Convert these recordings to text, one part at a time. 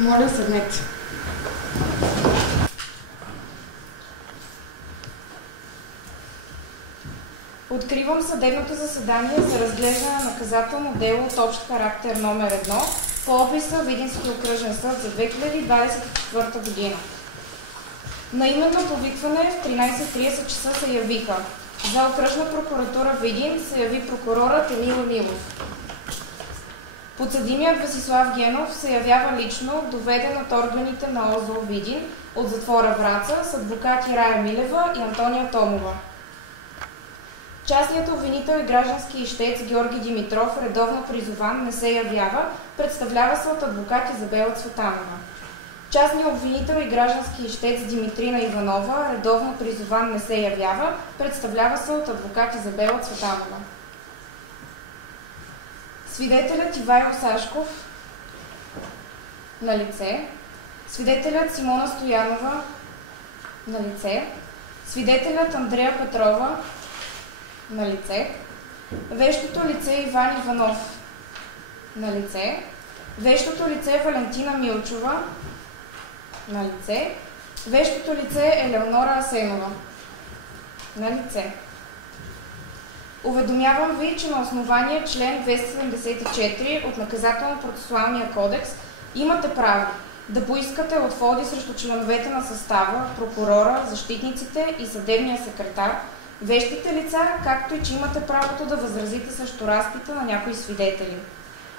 Моля, седнете. Откривам съдебното заседание за разглеждане на наказателно дело от общ характер номер 1 по описа Видински окръжен съд за 2024 година. На именно повикване в 13:30 часа се явиха: за окръжна прокуратура Видин се яви прокурорът Емил Емилов. Подсъдимият Весислав Генов се явява лично, доведен от органите на ОЗО Видин от затвора Враца с адвокати Рая Милева и Антония Томова. Частният обвинител и граждански ищец Георги Димитров, редовно призован, не се явява, представлява се от адвокат Изабела Цветанова. Частният обвинител и граждански ищец Димитрина Иванова, редовно призован, не се явява, представлява се от адвокат Изабела Цветанова. Свидетелят Ивайло Сашков на лице, свидетелят Симона Стоянова на лице, свидетелят Андрея Петрова на лице, вещото лице Иван Иванов на лице, вещото лице Валентина Милчова на лице, вещото лице Елеонора Асенова на лице. Уведомявам ви, че на основание член 274 от Наказателно-процесуалния кодекс имате право да поискате отводи срещу членовете на състава, прокурора, защитниците и съдебния секретар, вещите лица, както и че имате правото да възразите срещу разпита на някои свидетели.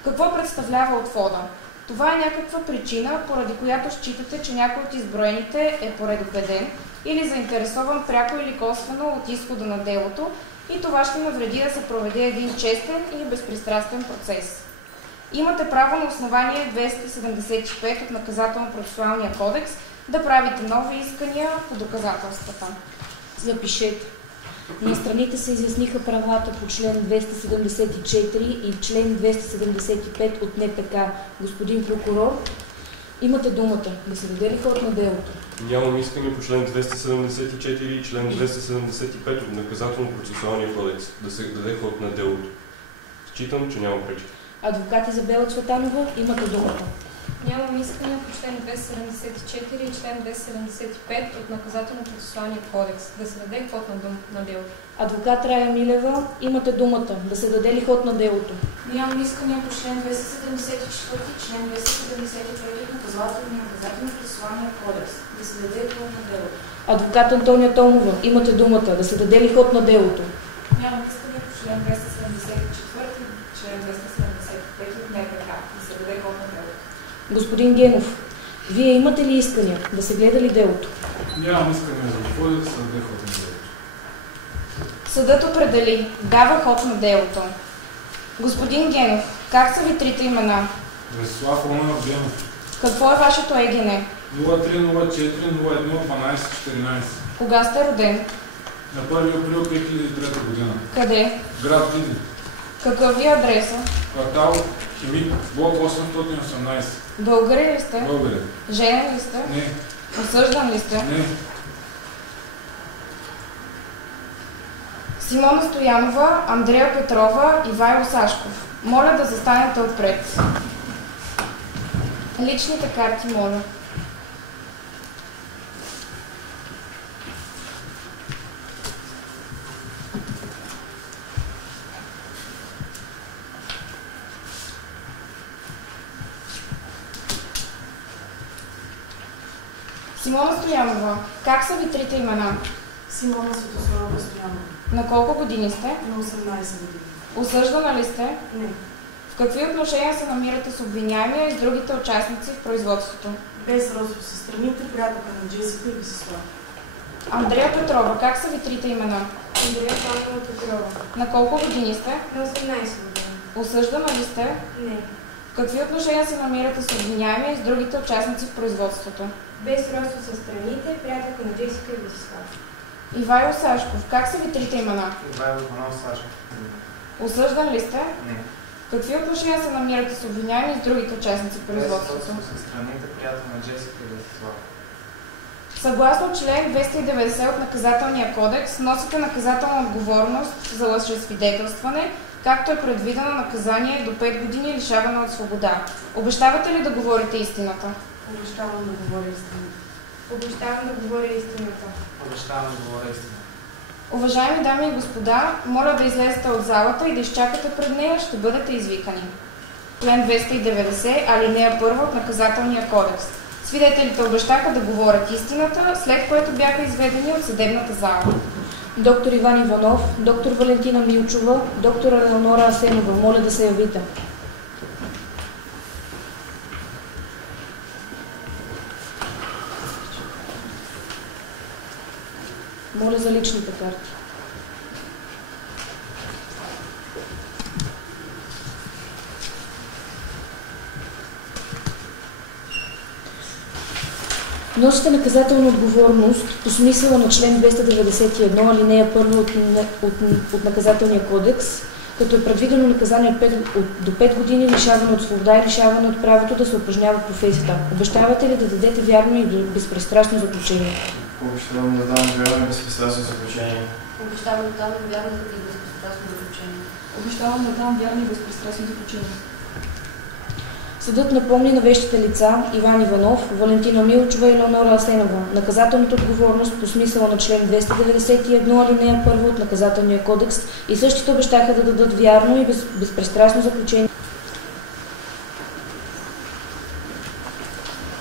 Какво представлява отвода? Това е някаква причина, поради която считате, че някой от изброените е предупреден или заинтересован пряко или косвено от изхода на делото и това ще навреди да се проведе един честен и безпристрастен процес. Имате право на основание 275 от Наказателно-процесуалния кодекс да правите нови искания по доказателствата. Запишете. На страните се изясниха правата по член 274 и член 275 от НПК. Господин прокурор, имате думата. Да се даде ли ход на делото? Нямам искане по член 274 и член 275 от Наказателно-процесуалния кодекс да се даде ход на делото. Считам, че няма пречка. Адвокат Изабела Цветанова, имате думата. Нямам искания по член 274 и член 275 от Наказателно-процесуалния кодекс да се даде ход на делото. Адвокат Рая Милева, имате думата. Да се даде ли ход на делото? Нямам искания по член 274 и член 273 от Наказателно-процесуалния кодекс да се даде ход на делото. Адвокат Антония Томова, имате думата. Да се даде ли ход на делото? Нямам искания по член 274 и член 275 от НПК да се даде ход на делото. Господин Генов, вие имате ли искания да се гледа ли делото? Нямам искания за отводи да се даде ход на делото. Съдът определи. Дава ход на делото. Господин Генов, как са ви трите имена? Весислав Романов Генов. Какво е вашето ЕГН? 0304-01-12-14. Кога сте роден? На 1 април 2003 година. Къде? Град Видин. Какъв ви е адреса? Квартал Химик, блок 818. Българин ли сте? Българин. Женен ли сте? Не. Осъждан ли сте? Не. Симона Стоянова, Андрея Петрова, Ивайло Сашков. Моля да застанете отпред. Личните карти, моля. Симона Стоянова, как са ви трите имена? Симона Светослава Стоянова. На колко години сте? На 18 години. Осъждана ли сте? Не. В какви отношения се намирате с обвиняемия и с другите участници в производството? Без родство със страните, приятелка на Джесика и Весислав. Андрея Петрова, как са ви трите имена? Андрея Павлова Петрова. На колко години сте? На 18 години. Осъждана ли сте? Не. В какви отношения се намирате с обвиняемия и с другите участници в производството? Без родство със страните, приятелка на Джесика и Весислав. Ивайло Сашков, как са ви трите имена? Ивайло Иванов Сашков. Осъждан ли сте? Не. В какви отношения се намирате с обвиняемия и с другите участници в производството? Със страните, приятел на Джесика и Весислав. Съгласно член 290 от Наказателния кодекс, носите наказателна отговорност за лъжесвидетелстване, както е предвидено наказание до 5 години лишаване от свобода. Обещавате ли да говорите истината? Обещавам да говоря истината. Обещавам да говоря истината. Обещавам да говоря истината. Уважаеми дами и господа, моля да излезете от залата и да изчакате пред нея, ще бъдете извикани. Член 290, алинея 1 от Наказателния кодекс. Свидетелите обещаха да говорят истината, след което бяха изведени от съдебната зала. Доктор Иван Иванов, доктор Валентина Милчова, доктор Елеонора Асенова, моля да се явите. Моля за личните карти. Носите наказателна отговорност по смисъла на член 291, алинея 1 от Наказателния кодекс, като е предвидено наказание до 5 години лишаване от свобода и лишаване от правото да се упражнява професията. Обещавате ли да дадете вярно и безпристрастно заключение? Обещавам да дам вярно и безпристрастно заключение. Обещавам да дам вярно и безпристрастно заключение. Обещавам да дам вярно и безпристрастно заключение. Съдът напомни на вещите лица Иван Иванов, Валентина Милчова и Елеонора Асенова наказателната отговорност по смисъла на член 291, алинея 1 от Наказателния кодекс и същите обещаха да дадат вярно и безпристрастно заключение.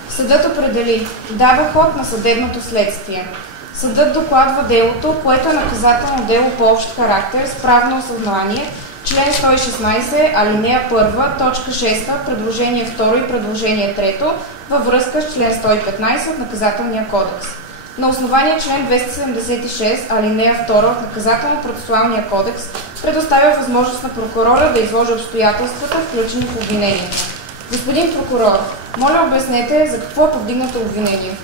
Съдът определи, дава ход на съдебното следствие. Съдът докладва делото, което е наказателно дело по общ характер с правно основание, член 116, алинея 1, точка 6, предложение 2 и предложение 3 във връзка с член 115 от Наказателния кодекс. На основание член 276, алинея 2 от Наказателно-процесуалния кодекс предоставя възможност на прокурора да изложи обстоятелствата, включени в обвинението. Господин прокурор, моля обяснете за какво е повдигнато обвинение.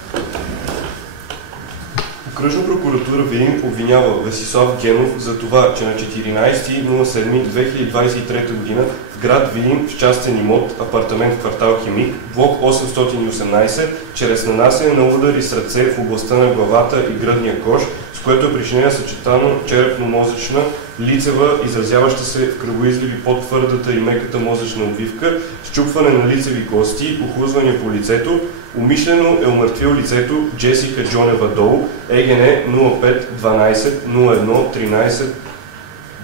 Окръжна прокуратура Видин обвинява Весислав Генов за това, че на 14.07.2023 г. в град Видин в частен имот, апартамент в квартал Химик, блок 818, чрез нанасяне на удари с ръце в областта на главата и гръдния кош, с което е причинена съчетано черепно-мозъчна, лицева, изразяваща се в кръвоизливи под твърдата и меката мозъчна обвивка, счупване на лицеви кости, охлузване по лицето, умишлено е умъртвил лицето Джесика Джонева Дол, ЕГН 05 12 01 13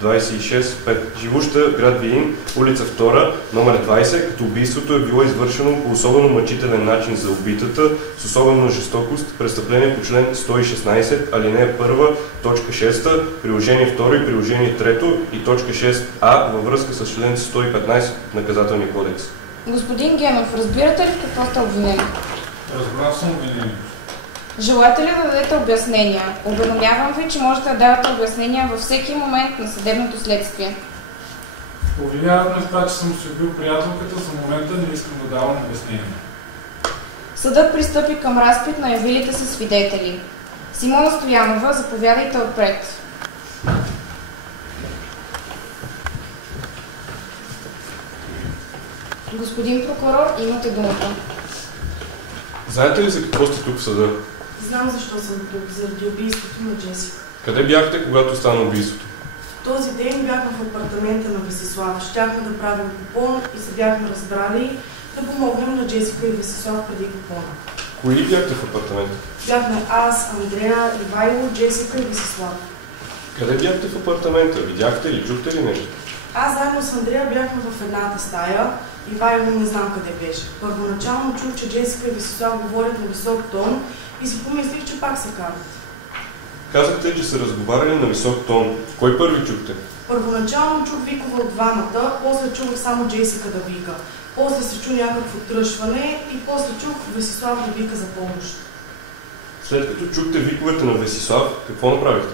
26 5, живуща град Видин, улица 2, номер 20, като убийството е било извършено по особено мъчителен начин за убитата, с особена жестокост, престъпление по член 116, алинея 1, точка 6, приложение 2 и приложение 3 и точка 6а във връзка с член 115 от Наказателния кодекс. Господин Генов, разбирате ли в какво сте обвинени? Разбрал съм обвинението. Желаете ли да дадете обяснения? Уведомявам ви, че можете да давате обяснения във всеки момент на съдебното следствие. Обвиняват ме с това, че съм си убил приятелката, за момента не искам да давам обяснение. Съдът пристъпи към разпит на явилите се свидетели. Симона Стоянова, заповядайте отпред. Господин прокурор, имате думата. Знаете ли за какво сте тук в съда? Знам защо съм тук, заради убийството на Джесика. Къде бяхте, когато стана убийството? Този ден бяхме в апартамента на Весислав. Щяхме да правим купон и се бяхме разбрали да помогнем на Джесика и Весислав преди купона. Кои ли бяхте в апартамента? Бяхме аз, Андрея, Ивайло, Джесика и Весислав. Къде бяхте в апартамента? Видяхте ли, чухте ли нещо? Аз заедно с Андрея бяхме в едната стая. Ивайло не знам къде беше. Първоначално чух, че Джесика и Весислав говорят на висок тон и си помислих, че пак се карат. Казахте, че са разговаряли на висок тон. Кой първи чухте? Първоначално чух викове от двамата, после чух само Джесика да вика. После се чу някакво тръшване и после чух Весислав да вика за помощ. След като чухте виковете на Весислав, какво направихте?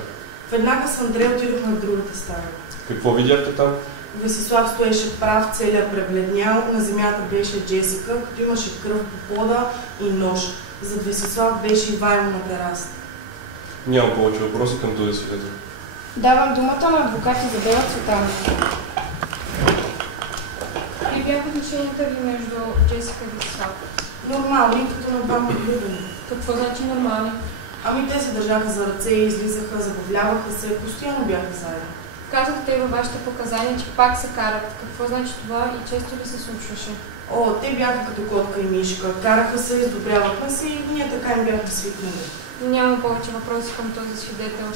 Веднага с Андрея отидохме в другата стая. Какво видяхте там? Весислав стоеше прав, целият пребледнял, на земята беше Джесика, като имаше кръв по пода и нож. Зад Весислав беше Ивайло на терасата. Нямам повече въпроси към този свидетел. Давам думата на адвокат Изабела Цветанова. И бяха отношенията ви между Джесика и Весислав? Нормални, като на двама влюбени. Какво значи нормални? Ами те се държаха за ръце, излизаха, забавляваха се, постоянно бяха заедно. Казахте във вашите показания, че пак се карат. Какво значи това и често ли се случваше? О, те бяха като котка и мишка. Караха се, издобрявахме се и ние така им бяхме свикнали. Нямам повече въпроси към този свидетел.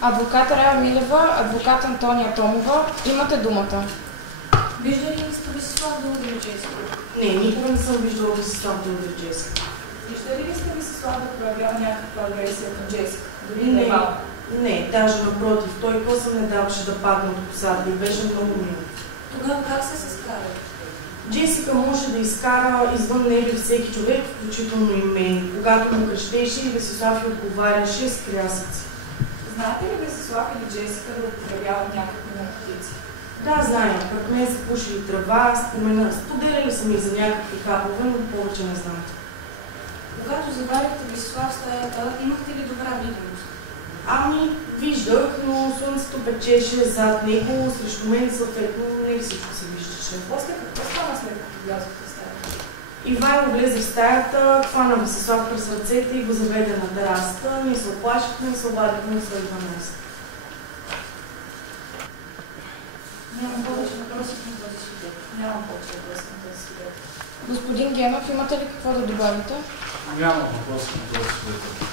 Адвокат Рая Милева, адвокат Антония Томова, имате думата. Виждали ли сте Весислав да удари Джесика? Не, никога не съм виждала Весислав да удари Джесика. Виждали ли сте Весислав да проявява някаква агресия към Джесика? Дори Не. малко? Не, даже напротив, той после не даваше да падне от косата и беше много мил. Тогава как се скарали? Джесика може да изкара извън небе всеки човек, включително и мен. Когато му крещеше, Весислав ѝ отговаряше с крясъци. Знаете ли Весислав или Джесика да употребяват някакви наркотици? Да, знаем. Пред мен са пушили трава, споделяли са ми за някакви хапове, но повече не знам. Когато заварихте Весислав в стаята, имахте ли добра видимост? Ами, виждах, но слънцето печеше зад него, срещу мен съответно не всичко се виждаше. После какво стана след като влязохте в стаята? Ивайло влезе в стаята, хвана Весислав през ръцете и го заведе на терасата. Ние се оплашихме и се обадихме след 12. Нямам повече въпроси към този свидетел. Нямам повече въпроси към този свидетел. Господин Генов, имате ли какво да добавите? Нямам въпроси към този свидетел.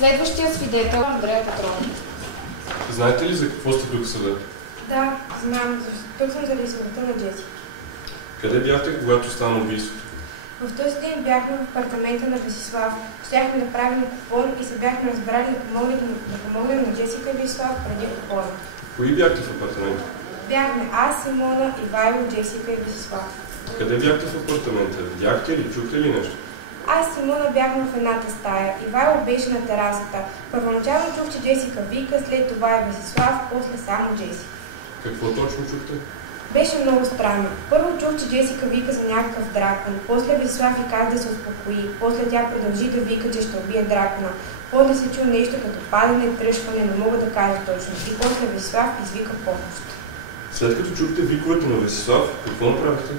Следващия свидетел Андрея Петрова. Знаете ли за какво сте тук съда? Да, знам. Тук съм заради смъртта на Джесика. Къде бяхте, когато стана убийството? В този ден бяхме в апартамента на Весислав. Щяхме да правим купон и се бяхме разбрали да помогнем на Джесика и Весислав преди купона. Кои бяхте в апартамента? Бяхме аз, Симона, Ивайло, Джесика и Весислав. Къде бяхте в апартамента? Видяхте ли, чухте ли нещо? Аз и Симона бяхме в едната стая. Ивайло беше на терасата. Първоначално чух, че Джесика вика, след това е Весислав, после само Джесика. Какво точно чухте? Беше много странно. Първо чух, че Джесика вика за някакъв дракон. После Весислав и каза да се успокои. После тя продължи да вика, че ще убие дракона. После се чу нещо като падане, тръшване, не мога да кажа точно. И после Весислав извика помощ. След като чухте виковете на Весислав, какво направихте?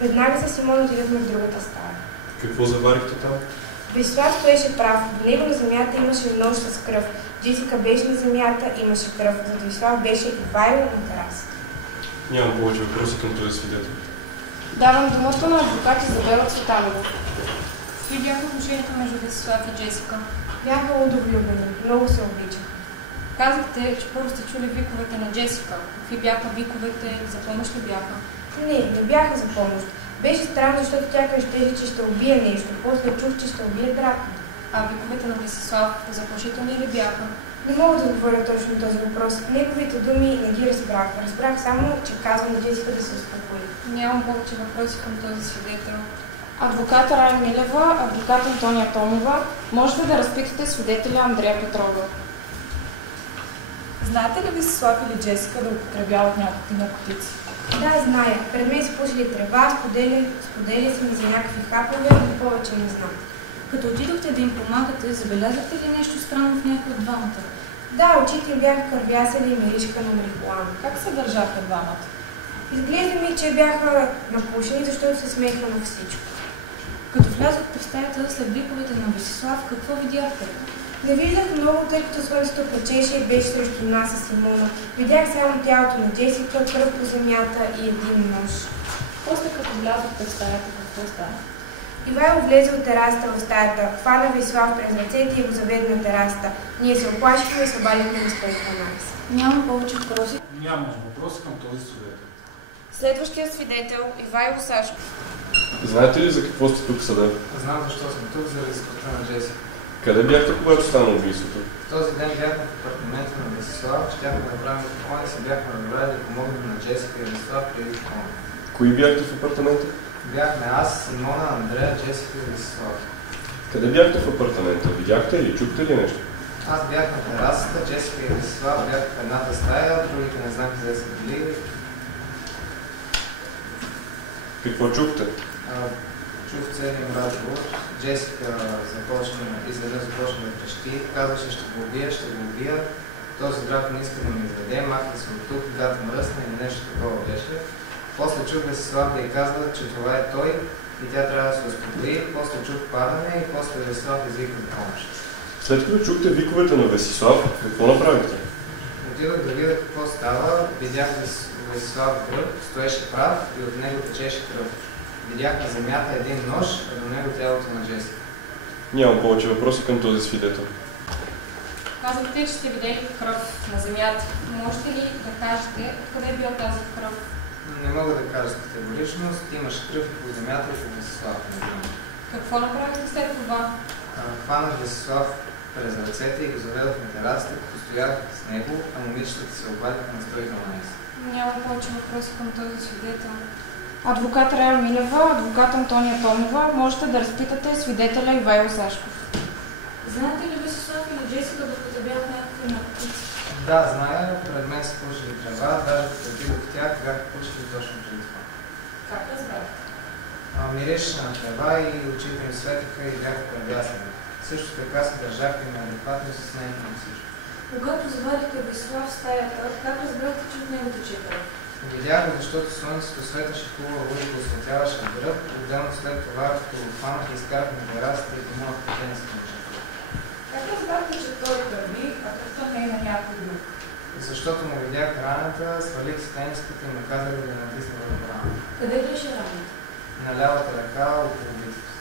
Веднага с Симон отидахме в другата стая. Какво заварихте там? Весислав стоеше прав. В него на земята имаше нож с кръв. Джесика беше на земята, имаше кръв. Зад Весислав беше Ивайло на терасата. Нямам повече въпроси към този свидетел. Давам думата на адвокат Изабела Цветанова. Какви бяха отношенията между Весислав и Джесика? Бяха удовлюбени. Много се обичаха. Казахте, че първо сте чули виковете на Джесика. Какви бяха виковете? За помощ ли бяха? Не бяха за помощ. Беше странно, защото тя крещеше, че ще убие нещо. После чух, че ще убие дракон. А виковете на Весислав заплашителни ли бяха? Не мога да говоря точно този въпрос. Неговите думи не ги разбрах. Разбрах само, че казва на Джесика да се успокои. Нямам повече въпроси към този свидетел. Адвокат Рая Милева, адвокат Антония Томова, можете да разпитате свидетеля Андрея Петрова. Знаете ли Весислав или Джесика да употребяват някакви наркотици? Да, зная. Пред мен са пушили трева, споделя си ми за някакви хапове, но повече не знам. Като отидохте да им помагате, забелязахте ли нещо странно в някой от двамата? Да, очите им бяха кървясали и миришка на марихуана. Как се държаха двамата? Изглежда ми, че бяха напушени, защото се смееха на всичко. Като влязохте в стаята след виковете на Весислав, какво видяхте? Не виждах много, тъй като слънцето печеше и беше срещу нас с Симона. Видях само тялото на Джесика, кръв по земята и един нож. После като влязохте в стаята, какво стана? Ивайло влезе от терасата в стаята, хвана Весислав през ръцете и го заведе на терасата. Ние се оплашихме и се обадихме на 112. Нямам повече въпроси. Нямам въпроси към този свидетел. Следващия свидетел Ивайло Сашков. Знаете ли за какво сте тук съда? Знам защо сме тук, заради смъртта на Джесика. Къде бяхте, когато стана убийството? Този ден бяхме в апартамента на Весислав, щяхме да направим купон и се бяхме разбрали да помогнем на Джесика и Весислав преди купона. Кои бяхте в апартамента? Бяхме аз, Симона, Андрея, Джесика и Весислав. Къде бяхте в апартамента? Видяхте ли, чухте ли нещо? Аз бях на терасата, Джесика и Весислав бяха в едната стая, другите не знам къде са били. Какво чухте? Чух целият разговор. Джесика изведнъж започна да крещи, казваше ще го убия. Този дракон иска да ми изведе, махна се от тук, да мръсна или нещо такова беше. После чух Весислав да й казва, че това е той и тя трябва да се успокои. После чух падане и после Весислав извика за помощ. След като чухте виковете на Весислав, какво направихте? Отидох да видя какво става, видях Весислав Гръб, стоеше прав и от него течеше кръв. Видях на земята един нож, а до него тялото на Джесика. Нямам повече въпроси към този свидетел. Казвате, че сте видели кръв на земята. Можете ли да кажете къде е била тази кръв? Не мога да кажа с категоричност. Имаше кръв и по земята и по Весислав. Какво направихте след това? Хванах Весислав през ръцете и го заведох на терасата, като стоях с него, а момичетата се обадиха на 112. Няма повече въпроси към този свидетел. Адвокат Рая Милева, адвокат Антония Томова, можете да разпитате свидетеля Ивайло Сашков. Знаете ли Весислав или Джесика да употребяват някакви наркотици? Да, зная, пред мен са пушили трева, даже като отидох в тях, бяха пушили точно преди това. Как разбрахте? Миреше на трева и очите ми светиха и бяха превясени. Също така се държаха и неадекватно с нейните на всичко. Когато завадите Весислав в стаята, как разбрахте, че от него тече кръв? Видях, защото слънцето светеше хубаво и го осветяваше в гръб, отделно след това, като го хванах и изкарах на терасата и помогнах по тениската на жертва. Как разбрахте, че той кърви, а кръвта не е на някой друг? Защото му видях раната, свалих с тениската и му казах да я натисна върху раната. Къде беше раната? На лявата ръка около бицепса.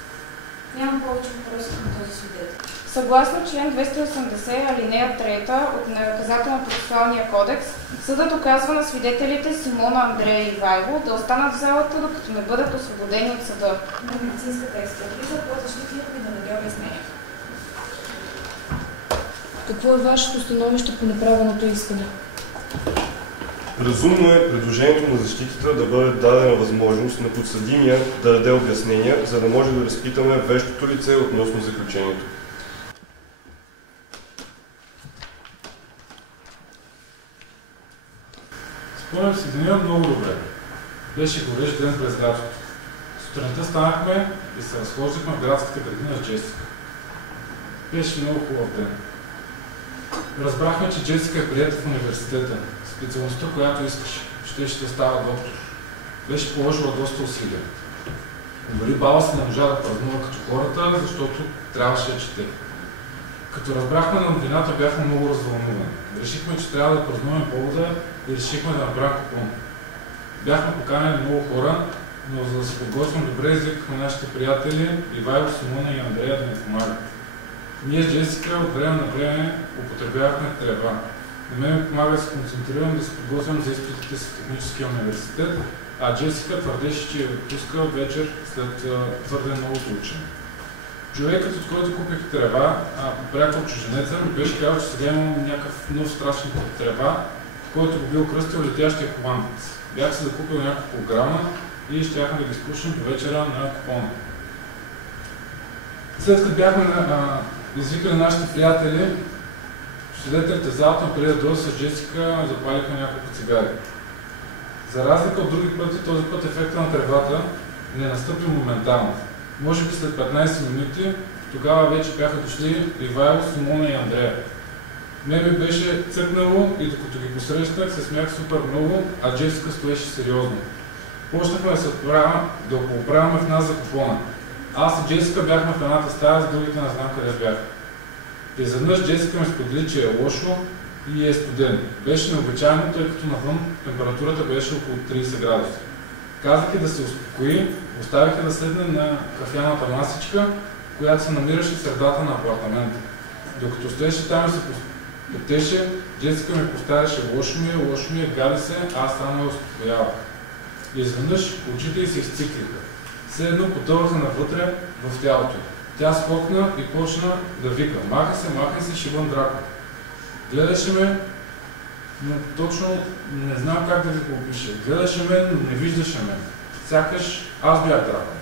Нямам повече въпроси към този свидетел. Съгласно член 280, алинея 3 от Наказателно-процесуалния кодекс, съдът оказва на свидетелите Симона, Андрея и Ивайло да останат в залата, докато не бъдат освободени от съда. На медицинската експертиза, по-защитник ви да даде обяснение. Какво е вашето становище по направеното искане? Разумно е предложението на защитата да бъде дадена възможност на подсъдимия да даде обяснения, за да може да разпитаме вещото лице относно заключението. Спомням си деня много добре. Беше горещ ден през лятото. Сутринта станахме и се разхождахме в градската градина с Джесика. Беше много хубав ден. Разбрахме, че Джесика е приета в университета. Специалността, която искаше. Ще да става доктор. Беше положила доста усилия. Дори баба си не можа да празнува като хората, защото трябваше да чете. Като разбрахме на новината, бяхме много развълнувани. Решихме, че трябва да празнуваме повода и решихме да направим купон. Бяхме поканени много хора, но за да се подготвим добре, извикахме нашите приятели Ивайло, Симона и Андрея да ни помагат. Ние с Джесика от време на време употребявахме трева. На мен ми помага да се концентрирам, да се подготвям за изпитите си в техническия университет, а Джесика твърдеше, че я отпуска вечер след твърде многото учене. Човекът, от който купих трева, приятел чужденеца, ми беше казал, че сега имам някакъв нов страшен трева, който го бил кръстил летящия командец. Бях се закупил няколко грама и щяхме да ги спушим до вечера на купона. След като бяхме извикали нашите приятели, свидетелите в залата преди да дойдат с Джесика запалиха няколко цигари. За разлика от други пъти, този път ефекта на тревата не настъпи моментално. Може би след 15 минути, тогава вече бяха дошли Ивайло, Симона и Андрея. Мен ми беше цъкнало и докато ги посрещнах, се смях супер много, а Джесика стоеше сериозно. Почнахме да оправяме в нас за купона. Аз и Джесика бяхме в едната стая, с другите не знам къде бяха. Изведнъж Джесика ми сподели, че е лошо и е студен. Беше необичайно, тъй като навън температурата беше около 30 градуса. Казаха да се успокои, оставиха да седне на кафяната масичка, която се намираше в средата на апартамента. Докато стоеше там и се потеше, Джесика ми повтаряше лошо ми е, гади се, аз само я успокоявах. И изведнъж очите й се изциклиха. Все едно потъваха навътре в тялото. Тя скокна и почна да вика. Махай се, Шибан Драко. Гледаше ме, но точно не знам как да ви го опиша. Гледаше ме, но не виждаше ме. Сякаш аз бях Драко.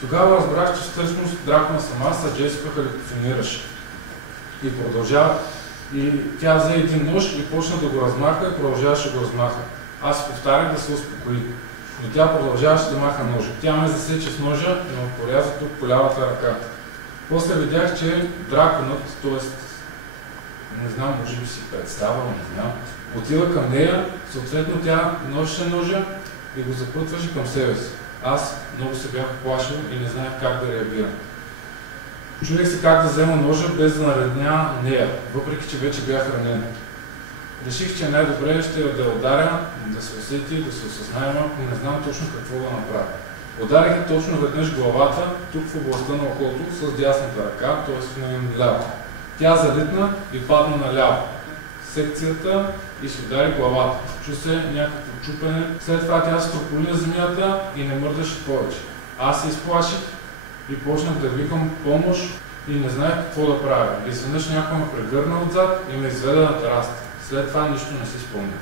Тогава разбрах, че всъщност Драко на сама с Джесика халюцинираше. И продължава. И тя взе един нож и почна да го размаха и продължаваше да го размаха. Аз повтарях да се успокои. Но тя продължаваше да маха ножа. Тя ме засече с ножа и ме поряза тук по лявата ръка. После видях, че драконът, т.е. не знам, може би си представя, не знам, отива към нея, съответно тя носеше ножа и го запътваше към себе си. Аз много се бях оплашил и не знаех как да реагирам. Чудех се как да взема ножа без да наредня нея, въпреки че вече бях ранен. Реших, че най-добре ще да ударя, да се усети, да се осъзнае малко, не знам точно какво да направя. Ударих я точно веднъж главата, тук в областта на окото, с дясната ръка, т.е. на ляво. Тя залитна и падна наляво. Секцията и се удари главата. Чу се някакво чупене. След това тя се прополи на земята и не мърдаше повече. Аз се изплаших и почнах да викам помощ и не знаех какво да правя. Изведнъж някой ме прегърна отзад и ме изведе на терасата. След това нищо не си спомням.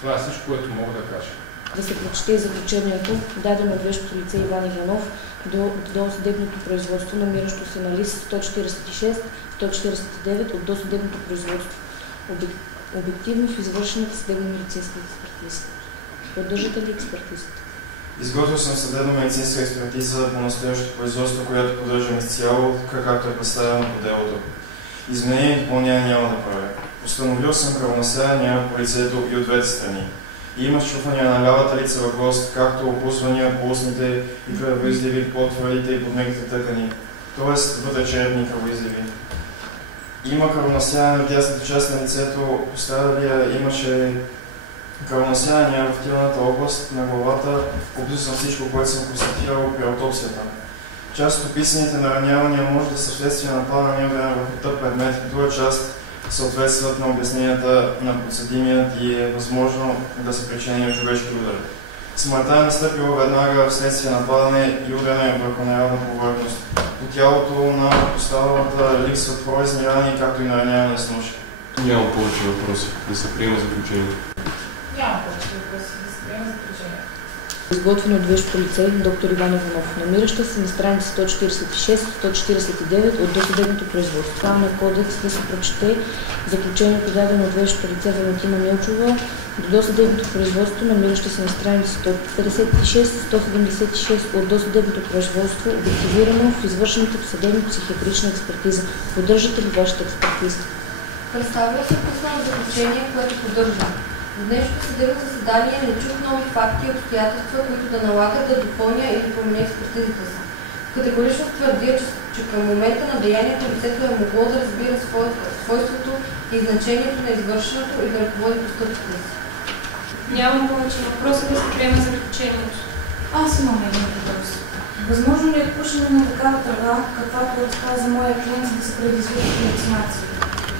Това е всичко, което мога да кажа. Да се прочете и заключението, дадено от вещото лице Иван Иванов до съдебното производство, намиращо се на лист 146-149 от досъдебното производство. Обективно в извършената съдебно-медицинска експертиза. Поддържате ли експертизата? Изготвил съм съдебно-медицинска експертиза по настоящото производство, която поддържам изцяло, както е представено по делото. Изменение и допълнение няма да правя. Установил съм кръвонасявания по лицето и от двете страни. И има счупвания на лявата лицева кост, както опусвания по устните и кръвоизливи по твърдите и подмеките тъкани, т.е. вътречерепни кръвоизливи. Има кръвонасяване в дясната част на лицето, пострадалия имаше кръвонасявания в тилната област на главата, описвам всичко, което съм констатирал при аутопсията. Част от описаните наранявания може да са вследствие на падане време върху тъп предмет, друга част съответстват на обясненията на подсъдимият и е възможно да се причини от човешки удар. Смъртта е настъпила веднага вследствие на падане и ударение върху неравна повърхност. По тялото на пострадалата липсват прорезни рани, както и нараняване с нож. Няма повече въпроси. Да се приема заключението. Няма повече въпроси. Да се приема заключението. Изготвено от вещото лице доктор Иван Иванов, намираща се на страница 146-149 от досъдебното производство. Правния кодекс да се прочете заключението, дадено от вещото лице Валентина Милчова до досъдебното производство, намираща се на страница 156-176 от досъдебното производство, обективирано в извършената съдебно-психиатрична експертиза. Поддържате ли вашата експертиза? Представя се писано заключение, което поддържам. В днешното съдебно заседание не чух нови факти и обстоятелства, които да налагат да допълня или променя експертизата си. Категорично твърдя, че към момента на деянието лицето е могло да разбира свойството и значението на извършеното и да ръководи постъпките си. Нямам повече въпроси, да се приема заключението. Аз имам един въпрос. Възможно ли е пушене на такава тръга, каквато отказа моя клиент, да се предизвика галюцинация?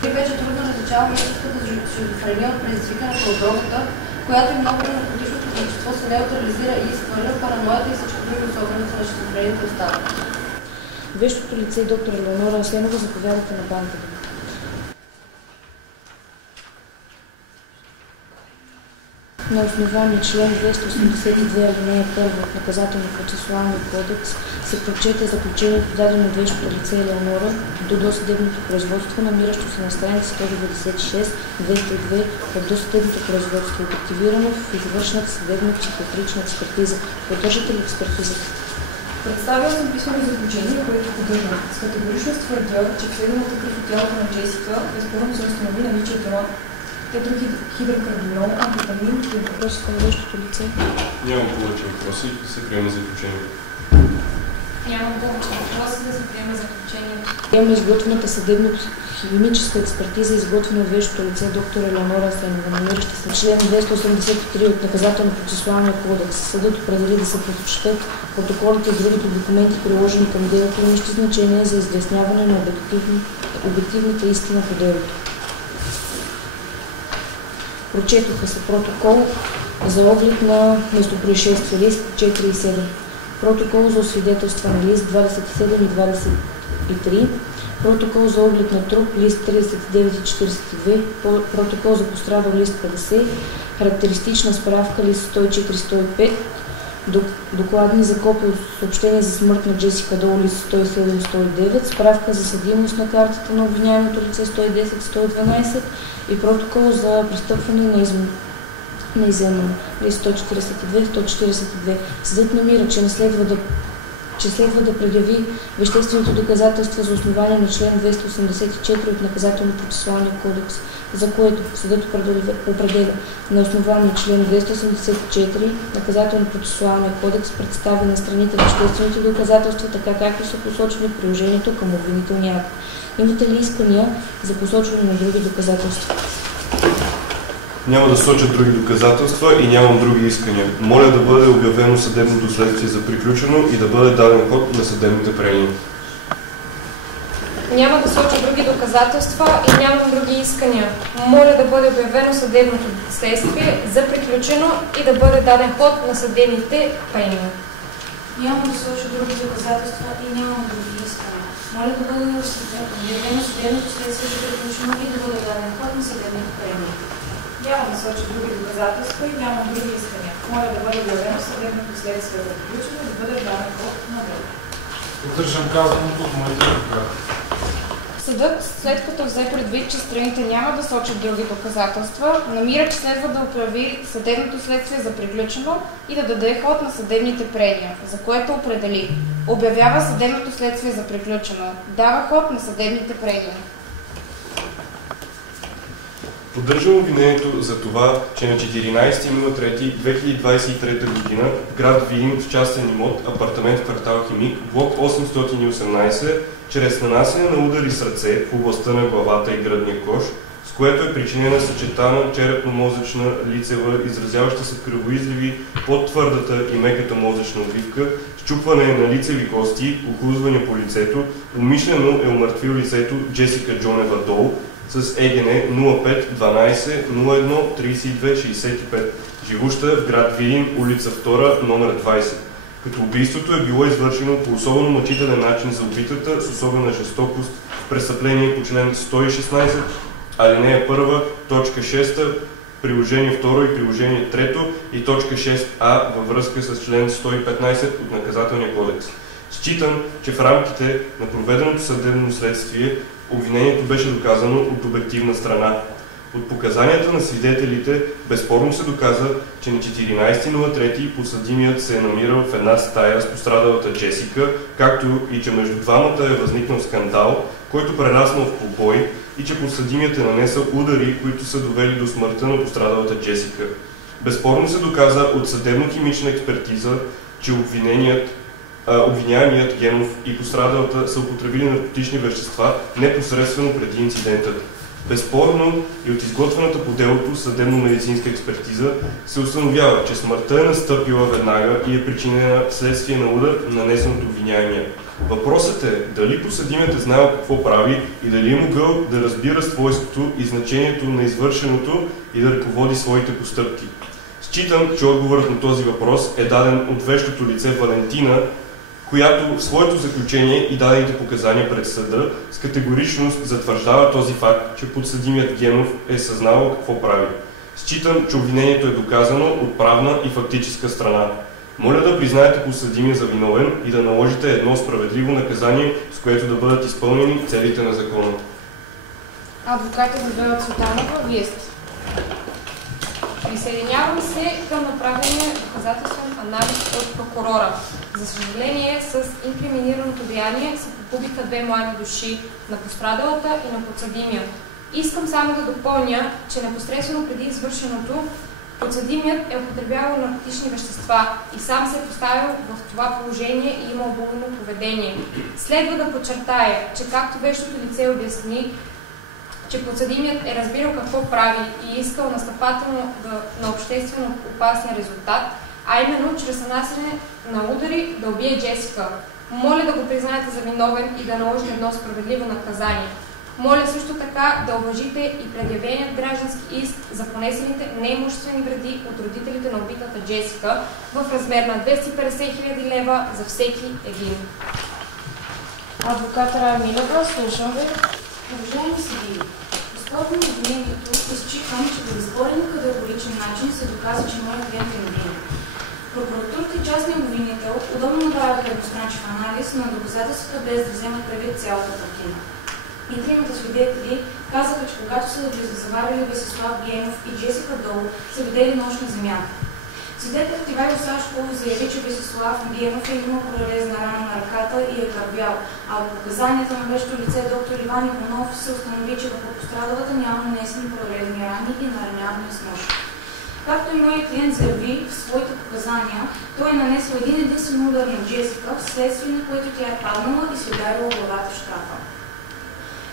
И вече трудно различавам истинската шизофрения от предизвикането от дрогата, която и много при наркотичното вещество се неутрализира и изхвърля, параноята и всички други особености на шизофрението остават. Вещото лице доктор Елеонора Асенова, заповядате на банката. На основание член 282 алинея 1 от Наказателно-процесуалния кодекс се прочете заключението, дадено от вещото лице Елеонора до досъдебното производство, намиращо се на страница 196-202 от досъдебното производство, обективирано в извършената съдебно-психиатрична експертиза. Поддържате ли експертизата? Представя съм писмено заключение, което поддържам. С категоричност твърдя, че вследването кръв от тялото на Джесика безспорно се установи наличието на тетрахидроканабинол, амфетамин и въпроси към вещото лице. Нямам повече въпроси, да се приема заключението. Нямам повече въпроси, да се приема заключението. Приема изготвената съдебно-химическа експертиза, изготвена от вещото лице доктор Елеонора Асенова, намираща се член 283 от Наказателно-процесуалния кодекс. Съдът определи да се прочетат протоколите и другите документи, приложени към делото, имащи значение за изясняване на обективната истина по делото. Прочетоха се протокол за оглед на местопроизшествие лист 4 и 7, протокол за освидетелстване лист 27 и 23, протокол за оглед на труп лист 39 и 42, протокол за пострадал лист 50, характеристична справка лист 104-105, докладни за копия от съобщение за смърт на Джесика Дол лист 107-109, справка за съдимост на картата на обвиняемото лице 110-112 и протокол за пристъпване на изземане лист 142-142. Съдът намира, че следва да предяви веществените доказателства за основание на член 284 от Наказателно-процесуалния кодекс, за което съдът определя на основание член 284 Наказателно-процесуалния кодекс представя на страните веществените доказателства, така както са посочени в приложението към обвинителния акт. Имате ли искания за посочване на други доказателства? Няма да сочат други доказателства и нямам други искания. Моля да бъде обявено съдебното следствие за приключено и да бъде даден ход на съдебните прения. Няма да соча други доказателства и нямам други искания. Моля да бъде обявено съдебното следствие за приключено и да бъде даден ход на съдебните прения. Няма да соча други доказателства и нямам други искания. Моля да бъде обявено съдебното следствие за приключено и да бъде даден ход на съдебните прения. Няма да соча други доказателства и нямам други искания. Моля да бъде обявено съдебното следствие за приключено и да бъде даден ход на дело. Поддържам казаното от моите адвокати. Съдът, след като взе предвид, че страните няма да сочат други доказателства, намира, че следва да оправи съдебното следствие за приключено и да даде ход на съдебните прения, за което определи: обявява съдебното следствие за приключено, дава ход на съдебните прения. Поддържам обвинението за това, че на 14.03.2023 година в град Видин в частен имот, апартамент в квартал Химик, блок 818, чрез нанасене на удари с ръце в областта на главата и гръдния кош, с което е причинена съчетана черепно-мозъчна лицева, изразяваща се в кръвоизливи под твърдата и меката мозъчна отбивка, счупване на лицеви кости, охлузване по лицето, умишлено е умъртвил лицето Джесика Джонева Дол с ЕГН 05 12 01 32 65, живуща в град Видин, улица 2, номер 20. Като убийството е било извършено по особено мъчителен начин за убитата с особена жестокост в престъпление по член 116, алинея 1, точка 6, приложение 2 и приложение 3 и точка 6а във връзка с член 115 от Наказателния кодекс. Считам, че в рамките на проведеното съдебно следствие обвинението беше доказано от обективна страна. От показанията на свидетелите безспорно се доказа, че на 14.03 подсъдимият се е намирал в една стая с пострадалата Джесика, както и че между двамата е възникнал скандал, който прераснал в побой, и че подсъдимият е нанесъл удари, които са довели до смъртта на пострадалата Джесика. Безспорно се доказа от съдебно-химична експертиза, че обвиняемият Генов и пострадалата са употребили наркотични вещества непосредствено преди инцидентът. Безспорно и от изготвената по делото съдебно-медицинска експертиза се установява, че смъртта е настъпила веднага и е причинена вследствие на удар, нанесен от обвиняемия. Въпросът е дали подсъдимият е знаел какво прави и дали е могъл да разбира свойството и значението на извършеното и да ръководи своите постъпки. Считам, че отговорът на този въпрос е даден от вещото лице Валентина, която в своето заключение и дадените показания пред съда с категоричност затвърждава този факт, че подсъдимият Генов е съзнавал какво прави. Считам, че обвинението е доказано от правна и фактическа страна. Моля да признаете подсъдимия за виновен и да наложите едно справедливо наказание, с което да бъдат изпълнени целите на закона. Адвокат Изабела Цветанова, вие сте. Присъединявам се към направения доказателствен анализ от прокурора. За съжаление, с инкриминираното деяние се погубиха две млади души, на пострадалата и на подсъдимия. Искам само да допълня, че непосредствено преди извършеното подсъдимият е употребявал наркотични вещества и сам се е поставил в това положение и има обуглено поведение. Следва да подчертая, че както вещото лице обясни, че подсъдимият е разбирал какво прави и искал настъпателно на обществено опасен резултат, а именно чрез нанасене на удари да убие Джесика. Моля да го признаете за виновен и да наложите едно справедливо наказание. Моля също така да уважите и предявеният граждански иск за понесените неимуществени вреди от родителите на убитата Джесика в размер на 250 000 лева за всеки един. Адвокат Рая Милева, слушам ви. Уважаеми съдии, използвам обвинението и считам, че по безспорен и категоричен начин се доказа, че моят клиент е невинен. Прокуратурата и частният обвинител удобно направиха едностранчив анализ на доказателствата, без да вземат предвид цялата картина. И тримата свидетели казаха, че когато са заварили Весислав Генов и Джесика Дол, са видели нощ на земята. Свидетелят Ивайло Сашков заяви, че Весислав Генов е имал прорезна рана на ръката и е кървял, а от показанията на вещо лице доктор Иван Иванов се установи, че върху пострадалата няма нанесени прорезни рани и нараняване с нож. Както и моят клиент заяви в своите показания, той е нанесъл един единствен удар на Джесика, вследствие на което тя е паднала и се ударила главата в шкафа.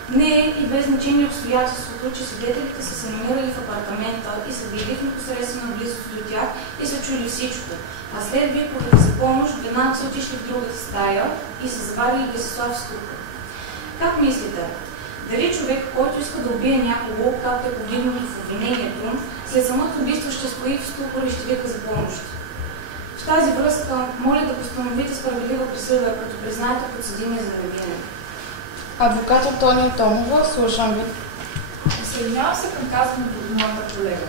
Не е и без значение обстоятелството, че свидетелите са се намирали в апартамента и са били в непосредствена близост до тях и са чули всичко, а след виковете за помощ веднага са отишли в другата стая и са заварили Весислав в ступор. Как мислите? Дали човек, който иска да убие някого, както е повдигнато в обвинението, след самото убийство ще стои в ступор и ще вика за помощ? В тази връзка, моля да постановите справедлива присъда, като признаете подсъдимия за невинен. Адвокат Антония Томова, слушам ви. Присъединявам се към казаното от моята колега.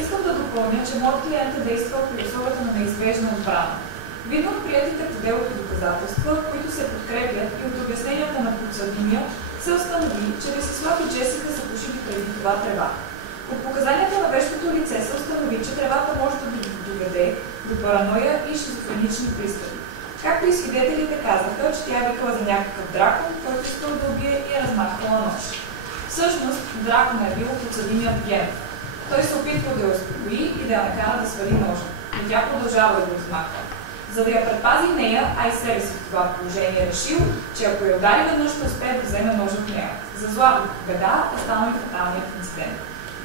Искам да допълня, че моят клиент е действал при условията на неизбежна отбрана. Видно от приетите по делото доказателства, които се подкрепят и от обясненията на подсъдимия, се установи, че Весислав и Джесика са пушили преди това трева. От показанията на вещото лице се установи, че тревата може да доведе до параноя и шизофренични пристъпи. Както и свидетелите казаха, че тя е викала за някакъв дракон, който искал да убие и е размахвала нож. Всъщност, дракона е бил подсъдимият Генов. Той се опитва да я успокои и да я накара да свали ножа, но тя продължава да го размахва. За да я предпази нея, а и себе си в това положение е решил, че ако я удари веднъж, ще успее да вземе ножа от нея. За зла беда е станал и фаталният инцидент.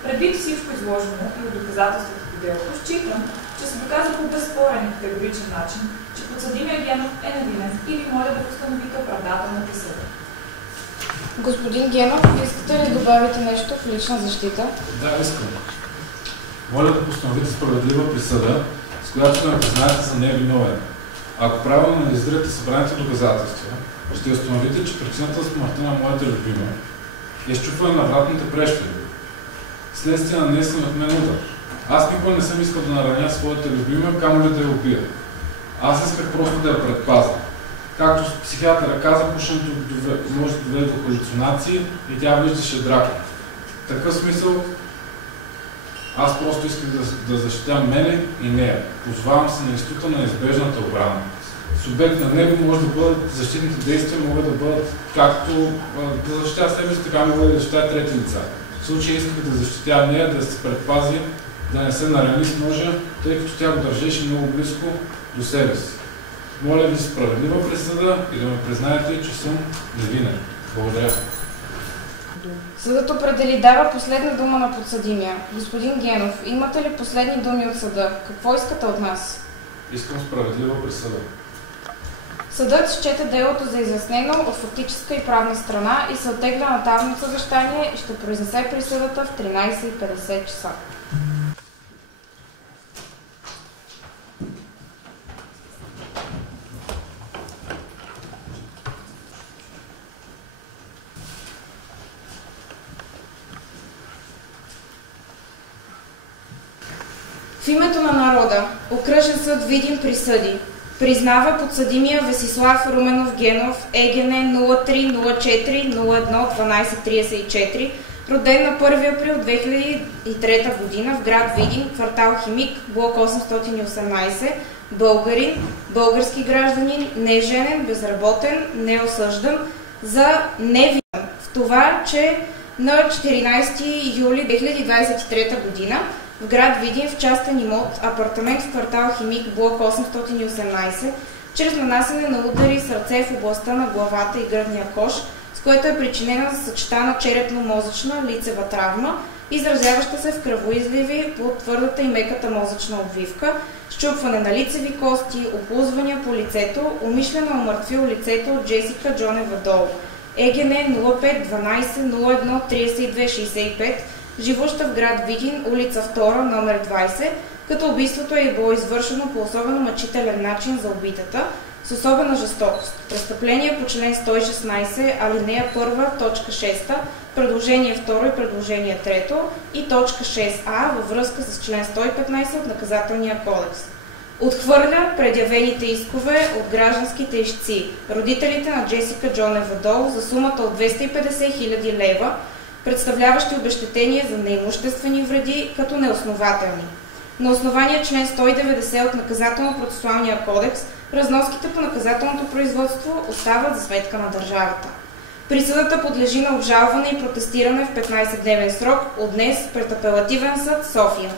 Предвид всичко изложено и от доказателството по делото, считам, че се доказва по безспорен и категоричен начин, че подсъдимия Генов е невинен и ви моля да постановите оправдателна присъда. Господин Генов, искате ли да добавите нещо в лична защита? Да, искам. Моля да постановите справедлива присъда, с която да ме признаете за невиновен. Ако правилно анализирате събраните доказателства, ще установите, че причината за смъртта на моята любима е изчупване на вратните прещери, следствие на нанесен от мен удар. Аз никога не съм искал да нараня своята любима, камо ли да я убия. Аз исках просто да я предпазя. Както психиатъра каза, пушенето може да доведе до халюцинации и тя виждаше дракон. В такъв смисъл, аз просто исках да защитя мене и нея. Позовавам се на института на неизбежната отбрана. Субект на него може да бъдат, защитните действия могат да бъдат както да защитя себе си, така могат да защитя трети лица. В случай исках да защитя нея, да се предпази, да не се нарани с ножа, тъй като тя го държеше много близко до себе си. Моля ви справедлива присъда и да ме признаете, че съм невинен. Благодаря. Съдът определи дава последна дума на подсъдимия. Господин Генов, имате ли последни думи от съда? Какво искате от нас? Искам справедлива присъда. Съдът счете делото за изяснено от фактическа и правна страна и се оттегля на тавното завещание и ще произнесе присъдата в 13:50 часа. В името на народа, окръжен съд Видин присъди. Признава подсъдимия Весислав Руменов Генов, ЕГН 0304011234, роден на 1 април 2003 г. в град Видин, квартал Химик, блок 818, българин, български гражданин, неженен, безработен, неосъждан за невинен в това, че на 14 юли 2023 г. в град Видин в частен имот, апартамент в квартал Химик, блок 818, чрез нанасене на удари с ръце в областта на главата и гръдния кош, с което е причинена съчетана черепно-мозъчна лицева травма, изразяваща се в кръвоизливи по твърдата и меката мозъчна обвивка, счупване на лицеви кости, оплузвания по лицето, умишлено омъртвил лицето Джесика Джонева Дол, ЕГН 0512013265, живуща в град Видин, улица 2, номер 20, като убийството е било извършено по особено мъчителен начин за убитата, с особена жестокост. Престъпление по член 116, алинея 1, точка 6, предложение 2 и предложение 3 и точка 6а във връзка с член 115 от Наказателния кодекс. Отхвърля предявените искове от гражданските ищци, родителите на Джесика Джонева Дол за сумата от 250 000 лева, представляващи обезщетение за неимуществени вреди като неоснователни. На основание член 190 от Наказателно-процесуалния кодекс, разноските по наказателното производство остават за сметка на държавата. Присъдата подлежи на обжалване и протестиране в 15-дневен срок от днес пред Апелативен съд София.